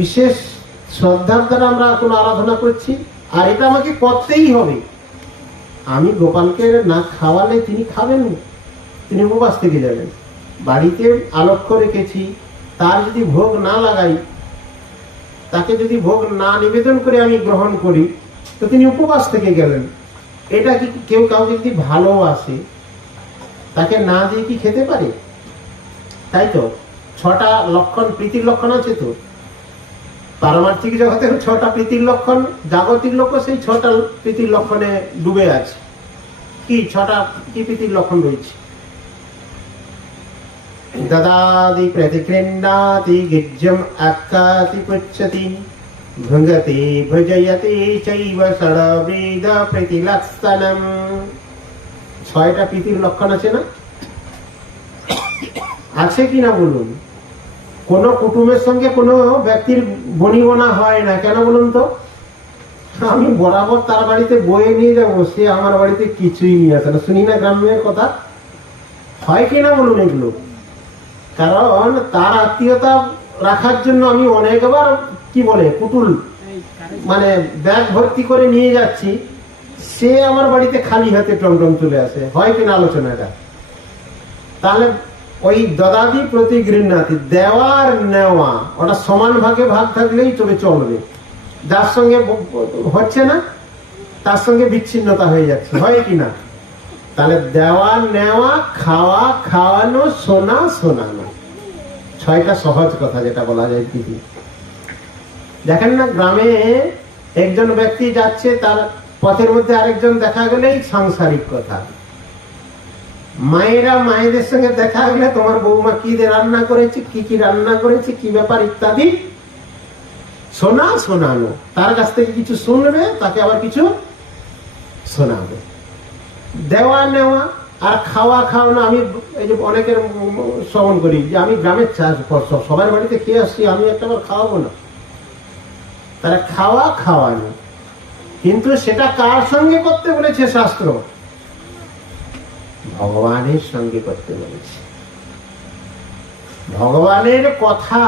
বিশেষ শ্রদ্ধার দ্বারা আমরা কোনো আরাধনা করছি, আর এটা আমাকে করতেই হবে। আমি গোপালকে না খাওয়ালে তিনি খাবেন, তিনি উপবাস থেকে যাবেন। বাড়িতে আলক্ষ্য রেখেছি, তার যদি ভোগ না লাগাই, তাকে যদি ভোগ না নিবেদন করে আমি গ্রহণ করি, তো তিনি উপবাস থেকে গেলেন। এটা কি কেউ কাউকে যদি ভালোবাসে তাকে না দিয়ে কি খেতে পারে? তাই তো 6টা লক্ষণ, প্রীতির লক্ষণ আছে তো। পারমার্থিক জগতের 6টা প্রীতির লক্ষণ, জাগতিক লোক সেই 6টা প্রীতির লক্ষণে ডুবে আছে। কি 6টা কি প্রীতির লক্ষণ রয়েছে? দদাদি প্রতিগৃহ্ণাতি গিজ্জম আক্কাতি পুচ্ছতি ভঙ্গতি ভজয়তি চৈব ষড়বেদ প্রীতিলক্ষণম। 6টা প্রীতির লক্ষণ আছে না? আছে কিনা বলুন? কোন কুটুমের সঙ্গে কোনো ব্যক্তির বনিবনা হয় না, কেন বলুন তো? আমি বরাবর তার বাড়িতে বয়ে নিয়ে যাবো, সে আমার বাড়িতে কিছুই নিয়ে আসে না। শুনি না গ্রামের কথা? হয় কিনা বলুন এগুলো? কারণ তার আত্মীয়তা রাখার জন্য আমি অনেকবার কি বলে পুতুল মানে ব্যাগ ভর্তি করে নিয়ে যাচ্ছি, সে আমার বাড়িতে খালি হাতে টমটম চলে আসে। হয় কিনা আলোচনাটা? তাহলে ওই দদাদি প্রতিগৃহ্ণাতি, দেওয়ার নেওয়া, ওটা সমান ভাগে ভাগ থাকলেই তবে চলবে। যার সঙ্গে হচ্ছে না তার সঙ্গে বিচ্ছিন্নতা হয়ে যাচ্ছে, হয় কিনা? তাহলে দেওয়া নেওয়া, খাওয়া খাওয়ানো, শোনা শোনানো, 6টা সহজ কথা যেটা বলা যায়। দিদি দেখেন না, গ্রামে একজন ব্যক্তি যাচ্ছে, তার পথের মধ্যে আরেকজন দেখা গেলেই সাংসারিক কথা। মায়েরা মায়েদের সঙ্গে দেখা গেলে তোমার বৌমা কি রান্না করেছে, কি কি রান্না করেছে, কি ব্যাপার ইত্যাদি শোনানো। তার কাছ থেকে কিছু শুনবে, তাকে আবার কিছু শোনাবে। দেওয়া নেওয়া আর খাওয়া খাওয়ানো। আমি এই যে অনেকের শ্রবণ করি যে আমি গ্রামের সবার বাড়িতে খেয়ে আসছি, আমি একটাবার খাওয়াবো না। তারা খাওয়া খাওয়ানো, কিন্তু সেটা কার সঙ্গে করতে বলেছে শাস্ত্র? ভগবানের সঙ্গে করতে বলেছে। ভগবানের কথা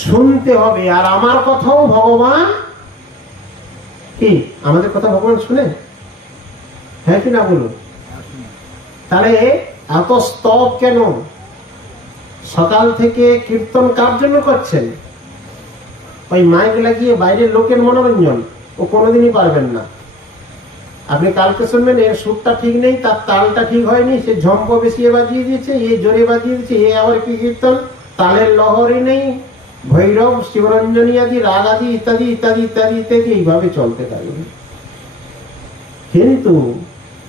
শুনতে হবে। আর আমার কথাও ভগবান কি, আমাদের কথা ভগবান শুনে? হ্যাঁ কি না বলুন? তাহলে এত স্তব কেন? সকাল থেকে কীর্তন কার জন্য করছেন? ওই মাইক লাগিয়ে বাইরের লোকের মনোরঞ্জন ও কোনোদিনই পারবেন না। আপনি কালকে শুনবেন এর সুরটা ঠিক নেই, তার তালটা ঠিক হয়নি, সে ঝম্প বেশিয়ে বাজিয়ে দিয়েছে, এ জোরে বাজিয়ে দিয়েছে, এ আবার কি কীর্তন, তালের লহরই নেই, ভৈরব শিবরঞ্জনী আদি রাগ আদি ইত্যাদি ইত্যাদি ইত্যাদি ইত্যাদি এইভাবে চলতে থাকবে। কিন্তু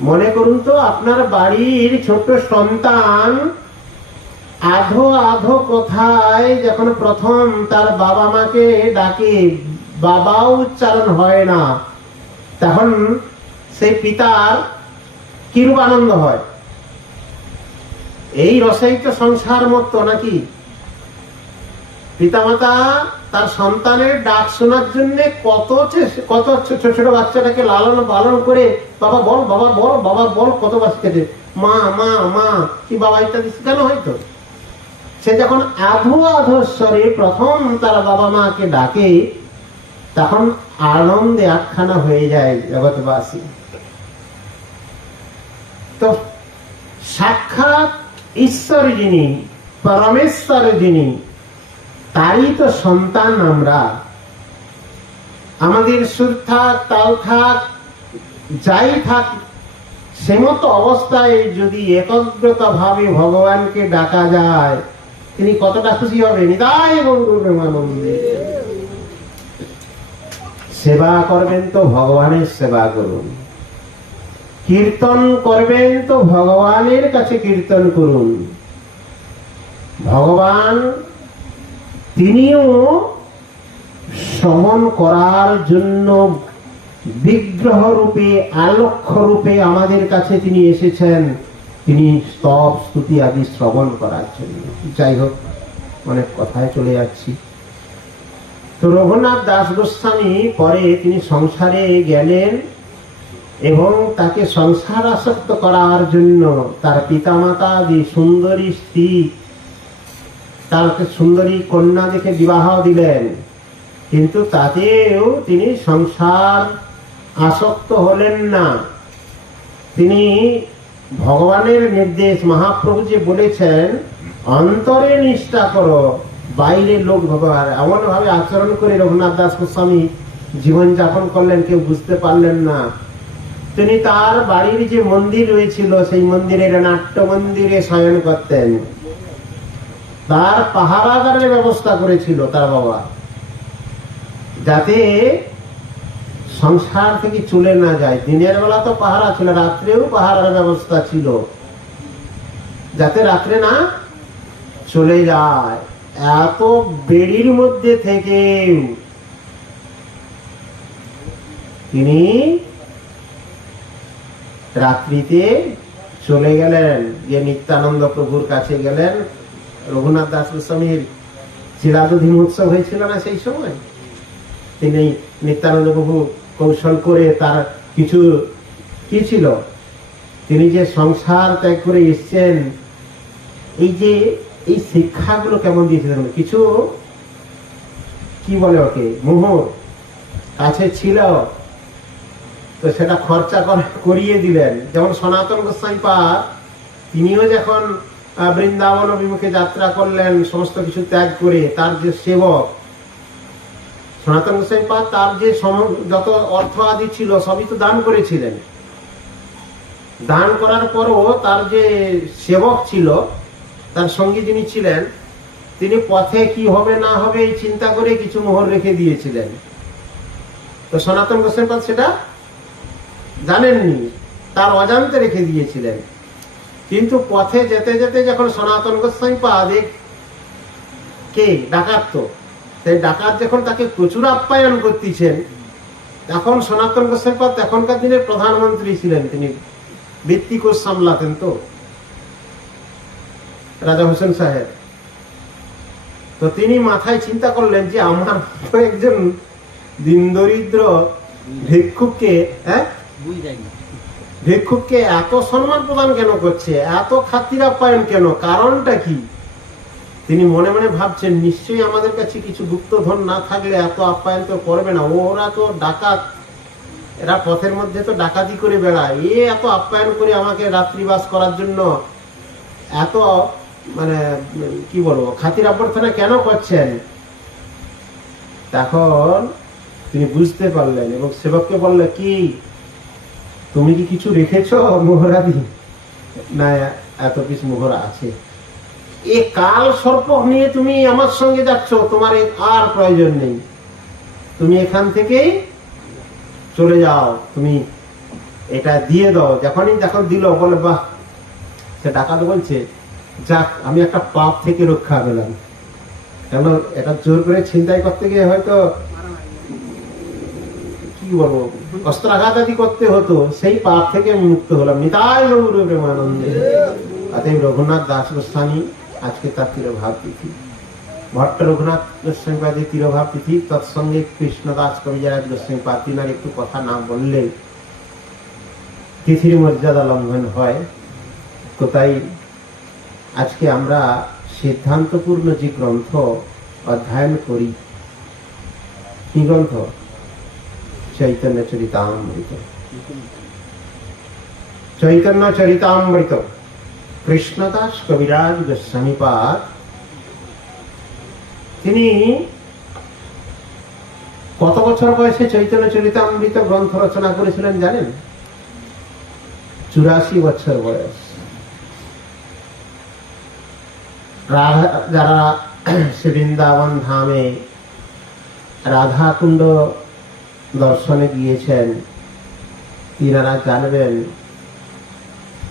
মনে করুন তো, আপনার বাড়ির ছোট্ট সন্তান আধো আধো কথায় যখন প্রথম তার বাবা মাকে ডাকে, বাবা উচ্চারণ হয় না, তখন সেই পিতার কিরূপ আনন্দ হয়। এই রসায়িত সংসার মতো নাকি? পিতামাতা তার সন্তানের ডাক শোনার জন্য কত ছোট ছোট বাচ্চাটাকে লালন পালন করে, বাবা বল, বাবা বল, বাবা বল, কত বাচ্চাকে মা মা মা কি বাবা ইত্যাদি শেখানো হয়তো। সে যখন আধো আধো স্বরে প্রথম তার বাবা মাকে ডাকে, তখন আনন্দে আখ্যানা হয়ে যায় জগৎবাসী। তো সাক্ষাৎ ঈশ্বর যিনি, পরমেশ্বর যিনি, তারই তো সন্তান আমরা। আমাদের সুর থাক, তাল থাক, যাই থাক, সে মতো অবস্থায় যদি একগ্রতা ভাবে ভগবানকে ডাকা যায়, তিনি কতটা খুশি হবে। নিতাই গৌর প্রেমানন্দে। সেবা করবেন তো ভগবানের সেবা করুন, কীর্তন করবেন তো ভগবানের কাছে কীর্তন করুন। ভগবান তিনিও শ্রবণ করার জন্য বিগ্রহ রূপে, আলক্ষ্য রূপে আমাদের কাছে তিনি এসেছেন। তিনি স্তব স্তুতি আদি শ্রবণ করার জন্য। যাই হোক, অনেক কথায় চলে যাচ্ছি। তো রঘুনাথ দাস গোস্বামী পরে তিনি সংসারে গেলেন এবং তাকে সংসার আসক্ত করার জন্য তার পিতামাতা আদি সুন্দরী স্ত্রী তার সুন্দরী কন্যা দেখে বিবাহ দিলেন, কিন্তু তাতেও তিনি সংসার আসক্ত হলেন না। তিনি ভগবানের নির্দেশ, মহাপ্রভু যে বলেছেন অন্তরে নিষ্ঠা করো, বাইরে লোক ভগবান, এমন ভাবে আচরণ করে রঘুনাথ দাস গোস্বামী জীবন যাপন করলেন, কেউ বুঝতে পারলেন না। তিনি তার বাড়ির যে মন্দির রয়েছিল সেই মন্দিরের নাট্য মন্দিরে শয়ন করতেন। তার পাহারাদারের ব্যবস্থা করেছিল তার বাবা, যাতে সংসার থেকে চলে না যায়। দিনের বেলা তো পাহারা ছিল, রাত্রেও পাহারার ব্যবস্থা ছিল, যাতে রাত্রে না চলে যায়। এত বেড়ির মধ্যে থেকে তিনি রাত্রিতে চলে গেলেন, যে নিত্যানন্দ প্রভুর কাছে গেলেন। রঘুনাথ দাস গোস্বামীর চিরাদধি মহোৎসব হয়েছিল না সেই সময়, তিনি নিত্যানন্দ প্রভু কৌশল করে তার কিছু কি ছিল, তিনি যে সংসার ত্যাগ করে এসছেন, এই যে এই শিক্ষাগুলো কেমন দিয়েছিলেন, কিছু কি বলে ওকে মোহর কাছে ছিল, তো সেটা খরচা করিয়ে দিলেন। যেমন সনাতন গোস্বামী পাদ, তিনিও যখন বৃন্দাবন অভিমুখে যাত্রা করলেন সমস্ত কিছু ত্যাগ করে, তার যে সেবক সনাতন গোস্বামী পাদ, তার যে যত অর্থ আদি ছিল সবই তো দান করেছিলেন। দান করার পরও তার যে সেবক ছিল, তার সঙ্গী যিনি ছিলেন, তিনি পথে কি হবে না হবে এই চিন্তা করে কিছু মোহর রেখে দিয়েছিলেন। তো সনাতন গোস্বামী পাদ সেটা জানেননি, তার অজান্তে রেখে দিয়েছিলেন। কিন্তু পথে যেতে যেতে যখন সনাতন গোস্বামী পাদ কে ডাকাত, সেই ডাকাত যখন তাকে প্রচুর আপ্যায়ন করতেছেন, তখন সনাতন গোস্বামী পাদ এখনকার দিনের প্রধানমন্ত্রী ছিলেন, তিনি বৃত্তিকোষ সামলাতেন তো রাজা হোসেন সাহেব। তো তিনি মাথায় চিন্তা করলেন যে আমার তো একজন দিন দরিদ্র ভিক্ষুককে ভিক্ষুককে এত সম্মান প্রদান কেন করছে, এত খাতির আপ্যায়ন কেন, কারণটা কি? তিনি মনে মনে ভাবছেন, নিশ্চয়ই আমাদের কাছে কিছু গুপ্তধন না থাকলে এত আপ্যায়ন তো করবে না, ওরা তো ডাকাত, এরা পথের মধ্যে তো ডাকাতি করে বেড়ায়, এত আপ্যায়ন করে আমাকে রাত্রিবাস করার জন্য এত মানে কি বলবো খাতির অভ্যর্থনা কেন করছেন। তখন তিনি বুঝতে পারলেন এবং সেবককে বললে, কি তুমি কি কিছু রেখেছ মোহরাদি? না, এত কিছু মোহরা আছে। এ কাল সর্প নিয়ে তুমি আমার সঙ্গে যাচ্ছ, তোমার আর প্রয়োজন নেই, তুমি এখান থেকেই চলে যাও, তুমি এটা দিয়ে দাও। যখন দিল, বলে বাহ, সে ডাকাত বলছে, যাক আমি একটা পাপ থেকে রক্ষা পেলাম, কেন এটা জোর করে ছিনতাই করতে গিয়ে হয়তো কি বলবো অস্ত্রাঘাত আদি করতে হতো, সেই পাপ থেকে আমি মুক্ত হলাম। নিতাই গৌর প্রেমানন্দে। অতএব রঘুনাথ দাস গোস্বামী আজকে তার তিরোভাব তিথি, ভট্ট রঘুনাথ গোস্বামী পাদের তিরোভাব তিথি। তৎসঙ্গে কৃষ্ণদাস কবিরাজ গোস্বামী পাদ, তিনার একটু কথা না বললে তিথির মর্যাদা লঙ্ঘন হয়। তো তাই আজকে আমরা সিদ্ধান্তপূর্ণ যে গ্রন্থ অধ্যয়ন করি, কি গ্রন্থ? চৈতন্য চরিতামৃত। চৈতন্য চরিতামৃত কৃষ্ণদাস কবিরাজ গোস্বামী পাদ, তিনি কত বছর বয়সে চৈতন্য চরিতামৃত গ্রন্থ রচনা করেছিলেন জানেন? 84 বছর বয়স। যারা বৃন্দাবন ধামে রাধা কুণ্ড দর্শনে গিয়েছেন, তিনারা জানবেন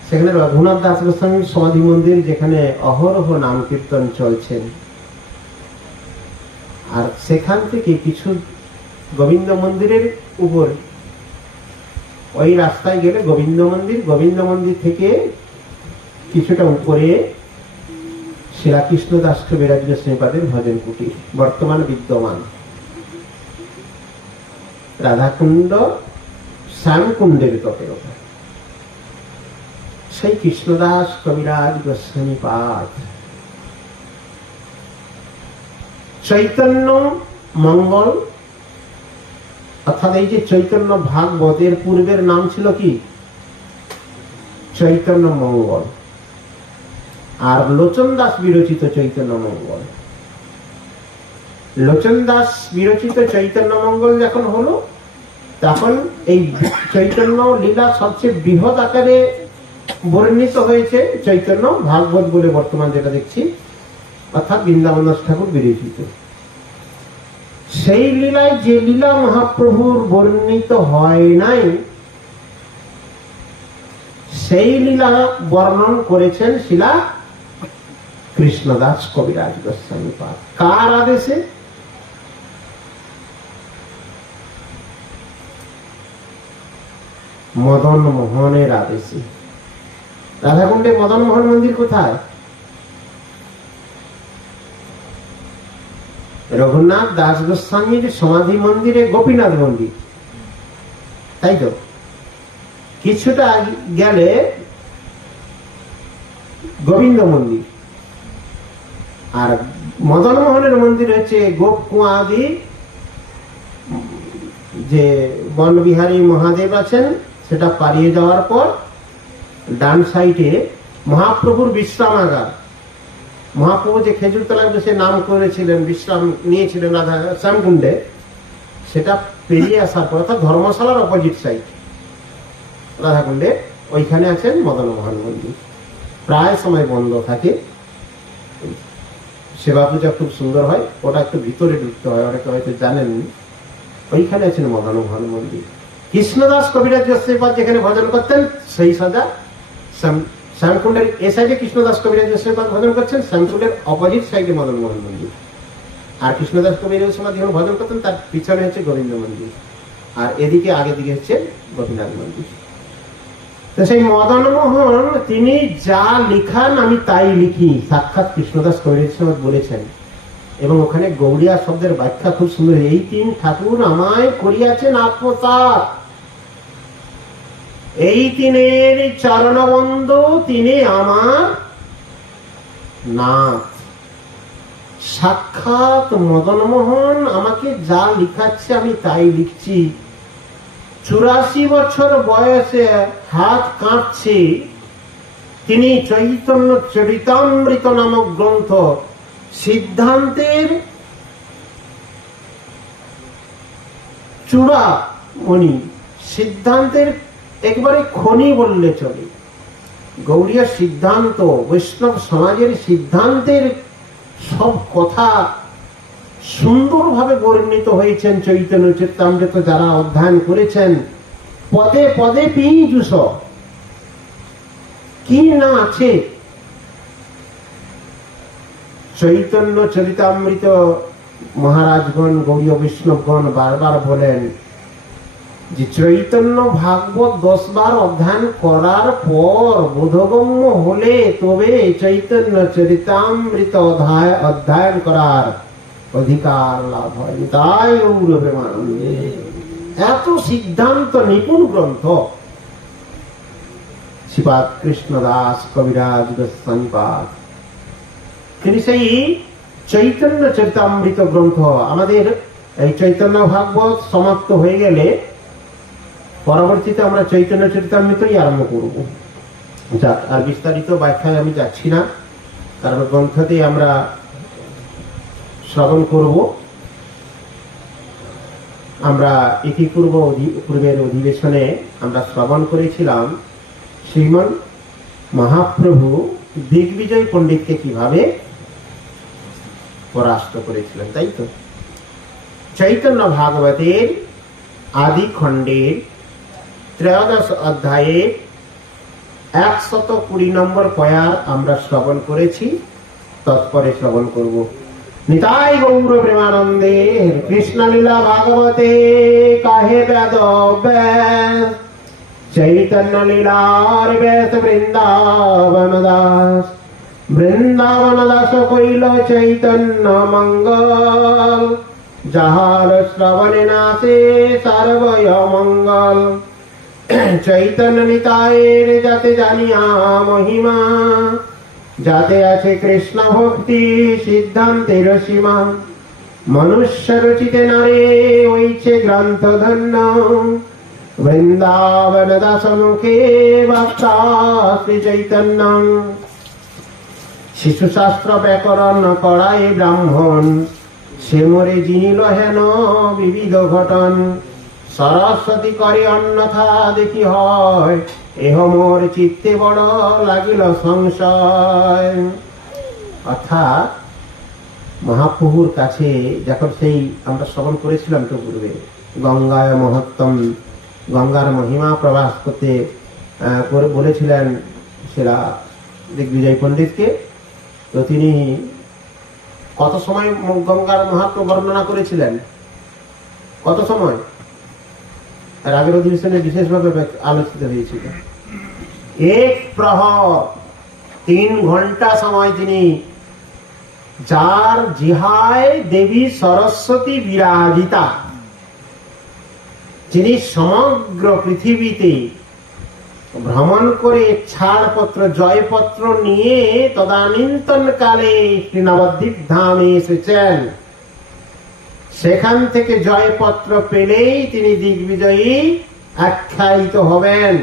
সেখানে রঘুনাথ দাস গোস্বামীর সমাধি মন্দির, যেখানে অহরহ নাম কীর্তন চলছেন। আর সেখান থেকে কিছু গোবিন্দ মন্দিরের উপর, ওই রাস্তায় গেলে গোবিন্দ মন্দির, গোবিন্দ মন্দির থেকে কিছুটা উপরে শ্রীকৃষ্ণ দাস কবিরাজ গোস্বামী পাদের ভজন কুটির বর্তমান বিদ্যমান। রাধাকুণ্ড শ্যামকুণ্ডের তটে সেই কৃষ্ণদাস কবিরাজ গোস্বামী পাদ চৈতন্য মঙ্গল, অর্থাৎ এই যে চৈতন্য ভাগবত, এর পূর্বের নাম ছিল কি? চৈতন্য মঙ্গল। আর লোচন দাস বিরচিত চৈতন্য মঙ্গল। লোচন দাস বিরচিত চৈতন্য মঙ্গল যখন হলো, তখন এই চৈতন্য লীলা সবচেয়ে বৃহৎ আকারে বর্ণিত হয়েছে চৈতন্য ভাগবত বলে বর্তমান যেটা দেখছি, অর্থাৎ বৃন্দাবন দাস ঠাকুর বিরচিত। সেই লীলায় যে লীলা মহাপ্রভুর বর্ণিত হয় নাই, সেই লীলা বর্ণন করেছেন শিলা কৃষ্ণদাস কবিরাজ গোস্বামী পাদ। কার আদেশে? মদন মোহনের আদেশে। রাধাকুণ্ডে মদন মোহন মন্দির কোথায়? রঘুনাথ দাস গোস্বামীর সমাধি মন্দিরে গোপীনাথ মন্দির, তাই তো? কিছুটা গেলে গোবিন্দ মন্দির। আর মদন মোহনের মন্দির হচ্ছে গোপকুয়াদি, যে বনবিহারী মহাদেব আছেন, সেটা পারিয়ে যাওয়ার পর ডান সাইডে মহাপ্রভুর বিশ্রামাগার। মহাপ্রভু যে খেজুর তলায় বসে নাম করেছিলেন, বিশ্রাম নিয়েছিলেন রাধা শ্যামকুণ্ডে, সেটা পেরিয়ে আসার পর, অর্থাৎ ধর্মশালার অপোজিট সাইড রাধাকুণ্ডে, ওইখানে আছেন মদন মোহন মন্দির। প্রায় সময় বন্ধ থাকে, সেবা পূজা খুব সুন্দর হয়। ওটা একটু ভিতরে ঢুকতে হয়, অনেকে হয়তো জানেন। ওইখানে আছেন মদন মোহন মন্দির। কৃষ্ণদাস কবিরাজ গোস্বামী পাদ যেখানে ভজন করতেন, সেই সাজা শ্যামকুণ্ডের এ সাইডে কৃষ্ণদাস কবিরাজ গোস্বামী পাদ ভজন করছেন, শ্যামকুণ্ডের অপোজিট সাইডে মদন মোহন মন্দির। আর কৃষ্ণদাস কবিরাজ গোস্বামী যখন ভজন করতেন, তার পিছনে হচ্ছে গোবিন্দ মন্দির, আর এদিকে আগের দিকে হচ্ছে গোপীনাথ মন্দির। তো সেই মদন মোহন তিনি যা লিখান আমি তাই লিখি, সাক্ষাৎ কৃষ্ণদাস কবিরাজ গোস্বামী বলেছেন। এবং ওখানে গৌড়িয়া শব্দের ব্যাখ্যা খুব সুন্দর। এই তিন ঠাকুর আমায় করিয়াছেন আত্মসাৎ, এই তিনের চরণবন্ধু তিনি আমার নাথ। সাক্ষাৎ মদন মোহন আমাকে যা লিখাচ্ছে আমি তাই লিখছি। 84 বছর বয়সে হাত কাঁপছে, তিনি চৈতন্য চরিতামৃত নামক গ্রন্থ সিদ্ধান্তের চূড়ামণি, সিদ্ধান্তের একবারে খনি বললে চলে। গৌড়ীয় সিদ্ধান্ত, বৈষ্ণব সমাজের সিদ্ধান্তের সব কথা সুন্দরভাবে বর্ণিত হয়েছেন চৈতন্য চরিতামৃত যারা অধ্যয়ন করেছেন। পদে পদে পীযূষ কি না আছে। চৈতন্য চরিতামৃত মহারাজগণ, গৌড়ীয় বৈষ্ণবগণ বারবার বলেন যে চৈতন্য ভাগবত 10 বার অধ্যয়ন করার পর বোধগম্য হলে তবে চৈতন্য চরিতামৃত অধ্যয়ন করার অধিকার লাভ হয়। তাই গৌরবে মানন্দে এত সিদ্ধান্ত নিপুণ গ্রন্থ শ্রীপাদ কৃষ্ণদাস কবিরাজ গোস্বামী পাদ। তিনি সেই চৈতন্য চরিতামৃত গ্রন্থ, আমাদের এই চৈতন্য ভাগবত সমাপ্ত হয়ে গেলে পরবর্তীতে আমরা চৈতন্য চরিতামৃতই আরম্ভ করব। যাক, আর বিস্তারিত ব্যাখ্যায় আমি যাচ্ছি না, কারণ গ্রন্থতে আমরা শ্রবণ করব। আমরা পূর্বের অধিবেশনে আমরা শ্রবণ করেছিলাম শ্রীমন মহাপ্রভু দিগ্বিজয় পণ্ডিতকে কিভাবে পরাস্ত করেছিলেন, তাই তো? চৈতন্য ভাগবতের আদি খণ্ডের 13 অধ্যায়ে 120 নম্বর পয়ার আমরা শ্রবণ করেছি, তৎপরে শ্রবণ করব। নিতাই গৌর প্রেমানন্দে কৃষ্ণ লীলা ভাগবতে কাহে বেদ ব্যাস, চৈতন্য লীলার ব্যাস বৃন্দাবন দাস। বৃন্দাবন দাস কইল চৈতন্য মঙ্গল, যাহার শ্রবণে নাসে সর্বয় মঙ্গল। চৈতন্য নিতায়ের যাতে জানিয়া মহিমা, যাতে আছে কৃষ্ণ ভক্তি সিদ্ধান্তের সীমা। মনুষ্য রচিতে নারে হইছে গ্রন্থ ধন্য, বৃন্দাবন দাস মুখে বার্তা শ্রী চৈতন্য। শিশু শাস্ত্র ব্যাকরণ করায় ব্রাহ্মণ, সে মরে জিনিল হেন বিবিধ ঘটন। সরস্বতী করে অন্যথা দেখি হয়, এহ মোর চিত্তে বড় লাগিল সংশয়। অর্থাৎ মহাপ্রভুর কাছে যখন সেই আমরা শ্রবণ করেছিলাম তো পূর্বে, গঙ্গায় মহত্তম, গঙ্গার মহিমা প্রবাস করতে করে বলেছিলেন সেরা দিগ্বিজয় পণ্ডিতকে, তো তিনি কত সময় গঙ্গার মহাত্ম বর্ণনা করেছিলেন? কত সময়? আর আগের অধিবেশনে বিশেষভাবে আলোচিত হয়েছিল। এক প্রহর, 3 ঘন্টা সময় তিনি, যার জিহায় দেবী সরস্বতী বিরাজিতা, যিনি সমগ্র পৃথিবীতে ভ্রমণ করে ছাড়পত্র জয়পত্র নিয়ে তদানীন্তন কালে শ্রী নবদ্বীপ ধামে এসেছেন, সেখান থেকে জয়পত্র পেলেই তিনি দিগ্বিজয়ী আখ্যায়িত হবেন।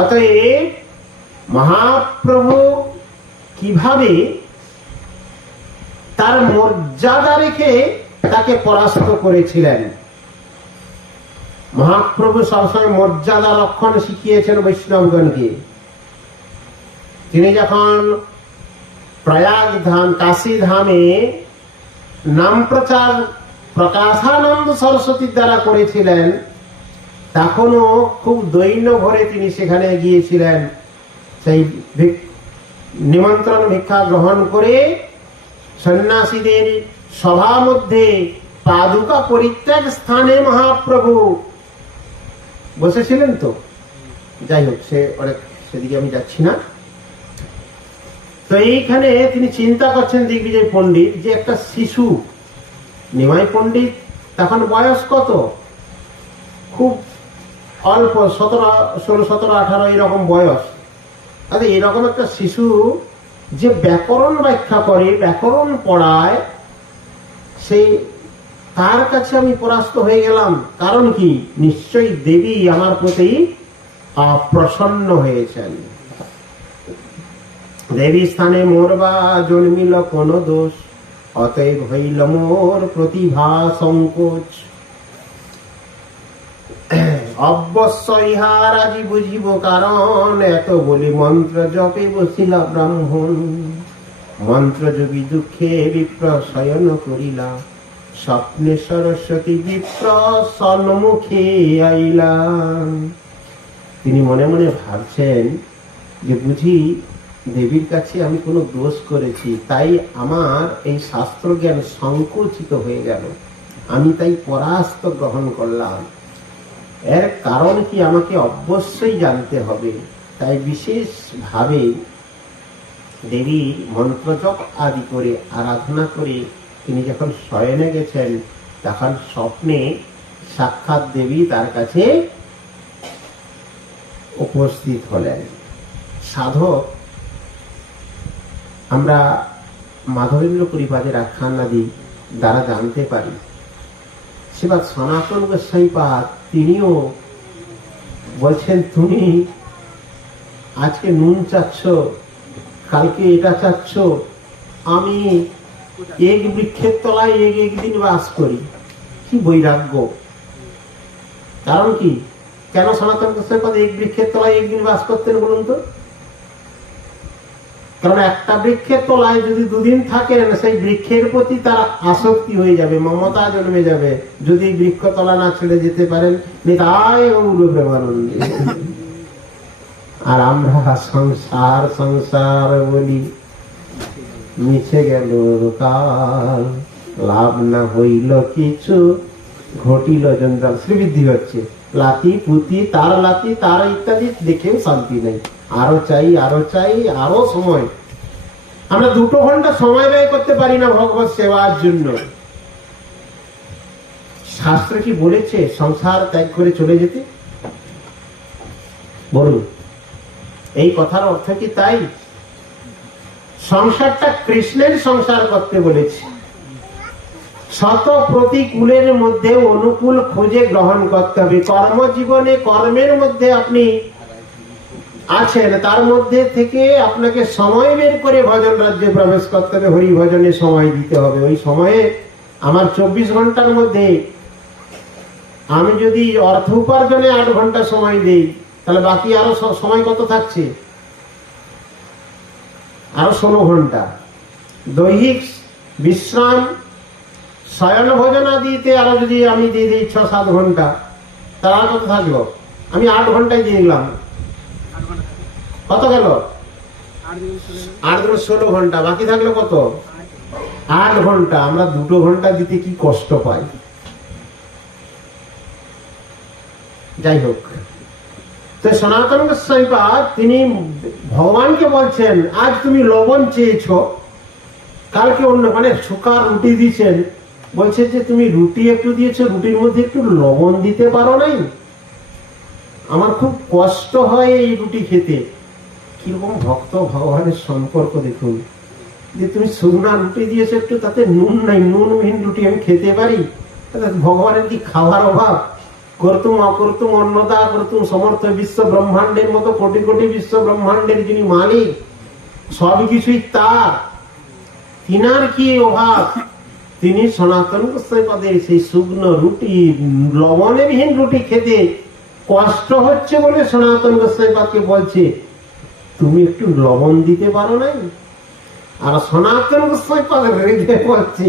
অতএব মহাপ্রভু কিভাবে তার মর্যাদা রেখে তাকে পরাস্ত করেছিলেন। মহাপ্রভু সবসময় মর্যাদা লক্ষণ শিখিয়েছেন বৈষ্ণবগণকে। তিনি যখন প্রয়াগ ধাম, কাশী ধামে নাম প্রচার প্রকাশানন্দ সরস্বতীর দ্বারা করেছিলেন, তখনও খুব দৈন্য ভরে তিনি সেখানে গিয়েছিলেন। সেই নিমন্ত্রণ ভিক্ষা গ্রহণ করে সন্ন্যাসীদের সভা মধ্যে পাদুকা পরিত্যাগ স্থানে মহাপ্রভু বসেছিলেন। তো যাই হোক, সে অনেক সেদিকে আমি যাচ্ছি না। তো এইখানে তিনি চিন্তা করছেন দিগ্বিজয় পণ্ডিত, যে একটা শিশু নিমাই পণ্ডিত তখন বয়স কত? খুব অল্প, 16, 17, 18 এরকম বয়স। আচ্ছা, এরকম একটা শিশু যে ব্যাকরণ ব্যাখ্যা করে, ব্যাকরণ পড়ায়, সেই তার কাছে আমি পরাস্ত হয়ে গেলাম। কারণ কি? নিশ্চয়ই দেবী আমার প্রতি প্রসন্ন হয়েছেন। দেবী স্থানে মোর বা জন্মিল কোন দোষ, অতএব হইল মোর প্রতিভা সংকোচ। অবশ্য ইহার আজি বুঝিব কারণ, এত বলি মন্ত্র জপে বসিলা ব্রাহ্মণ। মন্ত্র যোগী দুঃখে বিপ্র শয়ন করিলা, স্বপ্নে সরস্বতী বিপ্র সন্মুখে আইলা। তিনি মনে মনে ভাবছেন যে বুঝি দেবীর কাছে আমি কোনো দোষ করেছি, তাই আমার এই শাস্ত্র জ্ঞান সংকুচিত হয়ে গেল, আমি তাই পরাস্ত গ্রহণ করলাম। এর কারণ কি আমাকে অবশ্যই জানতে হবে। তাই বিশেষ ভাবে দেবী মন্ত্রজপ আদি করে আরাধনা করে তিনি যখন শয়নে গেছেন, তখন স্বপ্নে সাক্ষাৎ দেবী তার কাছে উপস্থিত হলেন। সাধক আমরা মাধবেন্দ্র পরিপাদের আখ্যান আদি দ্বারা জানতে পারি। সেবার সনাতন গোস্বাইপাদ তিনিও বলছেন, তুমি আজকে নুন চাচ্ছ, কালকে এটা চাচ্ছ, আমি এক বৃক্ষের তলায় একদিন বাস করি। কি বৈরাগ্য! কারণ কি? কেন সনাতন গোস্বাইপাদ এক বৃক্ষের তলায় একদিন বাস করতেন বলুন তো? কারণ একটা বৃক্ষের তলায় যদি 2 দিন থাকেন, সেই বৃক্ষের প্রতি তার আসক্তি হয়ে যাবে, মমতা জন্মে যাবে। যদি বৃক্ষ তলা না ছেড়ে যেতে পারেন, নিতাই গৌর প্রেমানন্দে। আর আমরা সংসার সংসার বলি, মিছে গেল কাল, লাভ না হইল কিছু, ঘটিল জঞ্জাল। শ্রীবৃদ্ধি হচ্ছে লাতি পুতি, তার লাতি তার ইত্যাদি দেখেও শান্তি নেই। আরো চাই, আরো চাই, আরো সময়। আমরা 2 ঘন্টা সময় ব্যয় করতে পারি না ভগবত সেবার জন্য। শাস্ত্র কি বলেছে সংসার ত্যাগ করে চলে যেতে? বলুন, এই কথার অর্থ কি তাই? সংসারটা কৃষ্ণের সংসার করতে বলেছে। শত প্রতিকূলের মধ্যে অনুকূল খুঁজে গ্রহণ করতে হবে। কর্মজীবনে কর্মের মধ্যে আপনি আছেন, তার মধ্যে থেকে আপনাকে সময় বের করে ভজন রাজ্যে প্রবেশ করতে হবে, হরি ভজনে সময় দিতে হবে। ওই সময়ে আমার 24 ঘন্টার মধ্যে আমি যদি অর্থ উপার্জনে 8 ঘন্টা সময় দিই, তাহলে বাকি আরো সময় কত থাকছে? আরো 16 ঘন্টা। দৈহিক বিশ্রাম, শয়ন ভোজন আদিতে আরো যদি আমি দিয়ে দিই 6-7 ঘন্টা, তার আর কত থাকলো? আমি 8 ঘন্টায় দিয়ে দিলাম, কত গেল? 8 × 16 ঘন্টা। বাকি থাকলো কত? 8 ঘন্টা। আমরা 2 ঘন্টা দিতে কি কষ্ট পাই। যাই হোক, তো সনাতন গোস্বামীপাদ তিনি ভগবানকে বলছেন, আজ তুমি লবণ চেয়েছ, কালকে অন্য মানে শুকার রুটি দিয়েছেন, বলছে যে তুমি রুটি একটু দিয়েছো, রুটির মধ্যে একটু লবণ দিতে পারো নাই? আমার খুব কষ্ট হয় এই রুটি খেতে। কিরকম ভক্ত ভগবানের সম্পর্ক দেখুন, যে তুমি শুকনা রুটি দিয়েছো, একটু তাতে নুন নাই, নুনবিহীন রুটি আমি খেতে পারি? ভগবানের কি খাবার অভাব? করতুম অকর্তুম অন্নদা করতুম সমর্থ বিশ্ব ব্রহ্মাণ্ডের মতো কোটি কোটি বিশ্ব ব্রহ্মাণ্ডের যিনি মালিক, সবই কিছুই তার, তিনার কি অভাব? তিনি সনাতন গোস্বামীপাদের সেই শুকনো রুটি, লবণবিহীন রুটি খেতে কষ্ট হচ্ছে বলে সনাতন গোস্বামীপাদকে বলছে তুমি একটু লবণ দিতে পারো নাই? আর সনাতন গোস্বামীপাদ রেগে বলছে